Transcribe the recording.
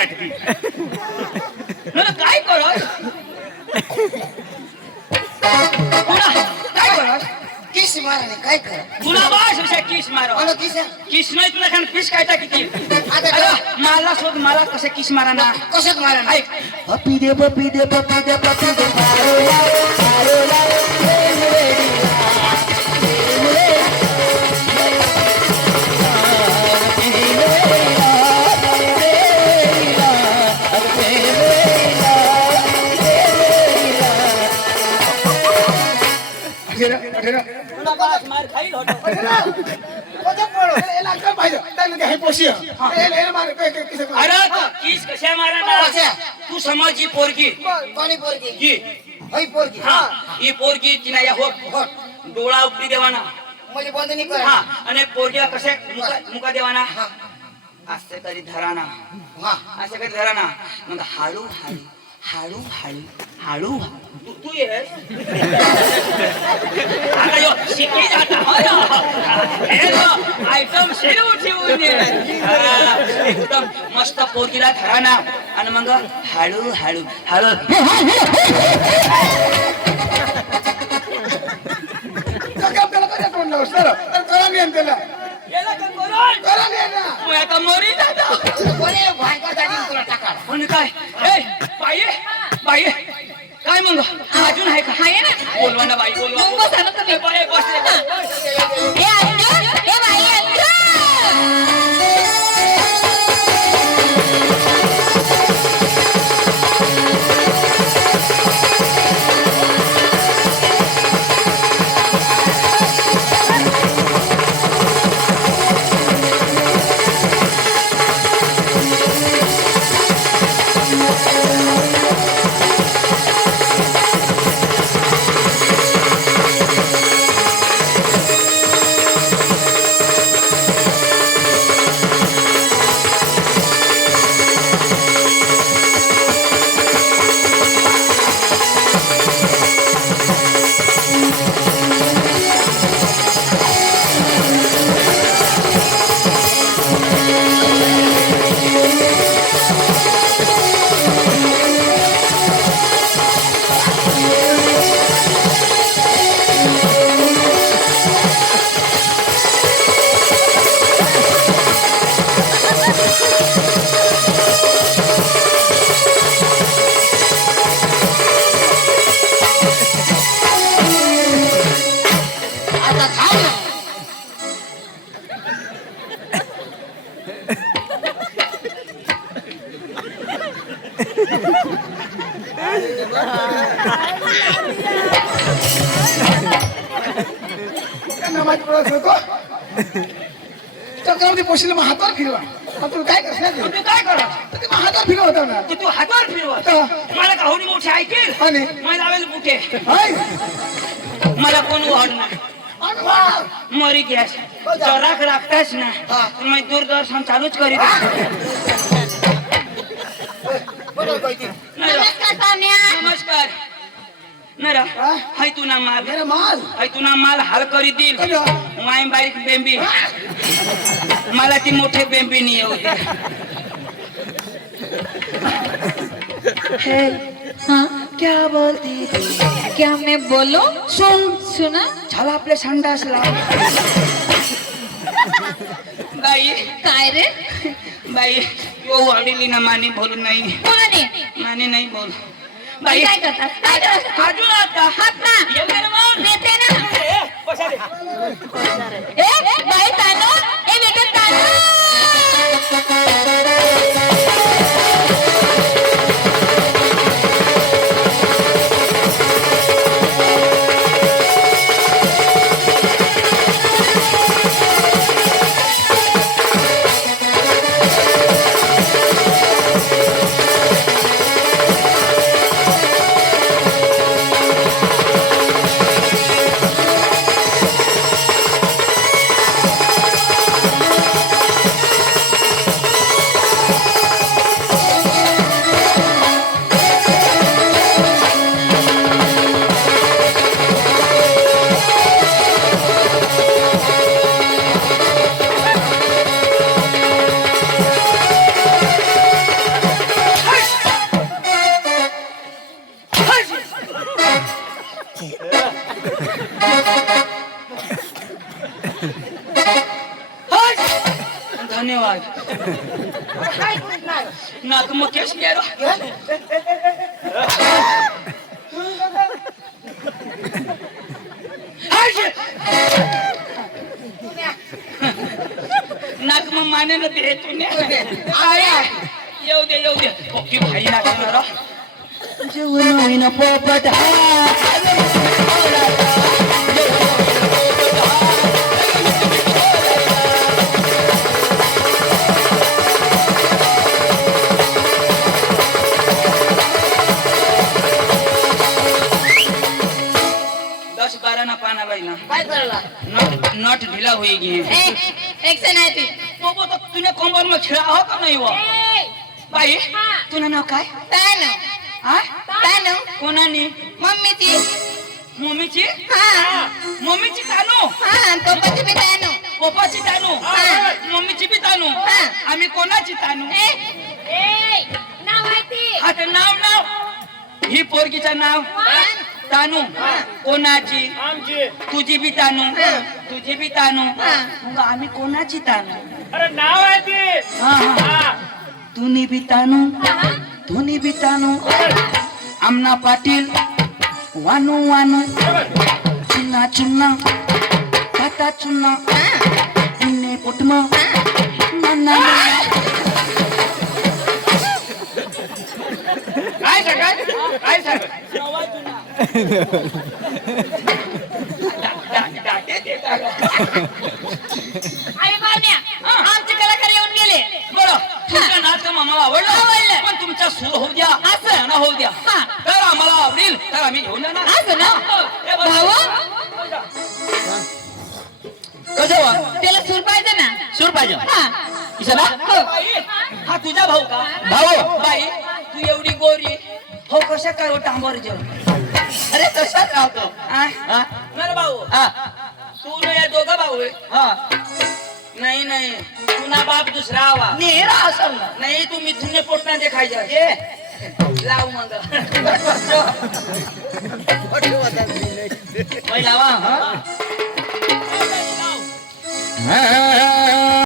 राहते काय करत काय करत किस माराने काय कर तुला बास अशा किस मारो मला किस किस नाही तुला खान फिश काय टाकी आता मला शोध मला कसं किस मारा ना कशात मारा ऐक पपी दे पपी दे पपी दे पपी दे मारोला मार खाईल होतो अरे किस कशा मारा ना तू समज ही पोरगी कोणी पोरगी ही होय पोरगी हा ही पोरगी तिला या हो डोळा उपटी देवाना म्हणजे बंद नाही कर हा आणि पोरगीला कसे मुका देवाना असे कधी धराना हा असे कधी धराना मग हाळू हाळू हाळू हाळू हाळू तू ये आता यो शिकी जाता आयटम शिरू ठेवून एकदम मस्त पोरगीला धराना आणि मग हाळू हाळू हाळू काय बाई बाई काय मग अजून आहे का आहे ना बोलवा ना बाई बोलवा मग बसा ना तुम्ही. बाई बसले ए अंजू ए बाई अंजू चक्रावरती पोशील मग हातावर फिरवा आपण काय करणार तू काय कर मग हातावर फिरवता ना तू हातावर फिरवत मला काहुनी मोठी ऐकेल आणि मला लावेल बुटे हाय मला कोण वाढणार अनवा मरी गॅस जराक राखतास ना तुम्ही दूरदर्शन चालूच करीत नमस्कार पाहुण्या नमस्कार नरा हाय तू ना माल मेरा माल हाय तू ना माल हाल करी देईल माय बारीक बेंबी मला ती मोठे बेंबी नाही येऊ दे हाँ क्या बोलती क्या मैं बोलो सुन सुना झाला आपल्या संडासला बाई काय रे बाई यो वाढीली ना माने बोलू नाही कोणाने माने नाही बोल बाई काय करतात काय करतात अजून आता हात ना येते ना मग देते ना बसा रे ए बाई तानो ए बेटे तानो धन्यवाद नाक मग केस गेलो नाक मग माने ना ते येऊ दे ओके भाई ना जेवण होईना पोपट दस बारह ना पाना भाई ना काय करला नट ढीला हुई गए एक्शन आहे ती तो तूने कंबर में छिड़ा हो का नहीं हुआ भाई तुझं नाव काय तानू हा तानू कोणानी मम्मीची मम्मीची हा मम्मीची तानू हा पप्पाची बी तानू पप्पाची तानू मम्मीची बी तानू हा. आम्ही कोणाची तानू नाव माहिती हा तर नाव ही पोरगीचं नाव तानू कोणाची तुझी बी तानू तुझी बी तानू मग आम्ही कोणाची तानू अरे नाव आहे ती हा हा तुनी बी तानू तुनी बी तानू आमना पाटील वानू वानू चुन्ना चुन्ना काटा चुन्ना इन्ने पुटमा नन्ना काय सांगाय काय सांग अरे बावण्या आमचे कलाकार येऊन गेले बरं तुमच्या नाच आम्हाला आवडलं पण तुमचा सूर होऊ द्या असं ना होऊ द्या तर आम्हाला आवडेल तर आम्ही घेऊन येणार असं ना भाऊ कसं वा त्याला सूर पाहिजे ना सूर पाहिजे हा किशाला हा तुझा भाऊ का भाऊ बाई तू एवढी गोरी हो कशा काय टांबावर जेवण अरे कशा राहतो मला भाऊ तू न या दोघं भाऊ आहे नाही नाही तुना बाप दुसरा हवा नेहरा असल ना नाही तू मिथुने पोटना देखायचं लाव मग लावा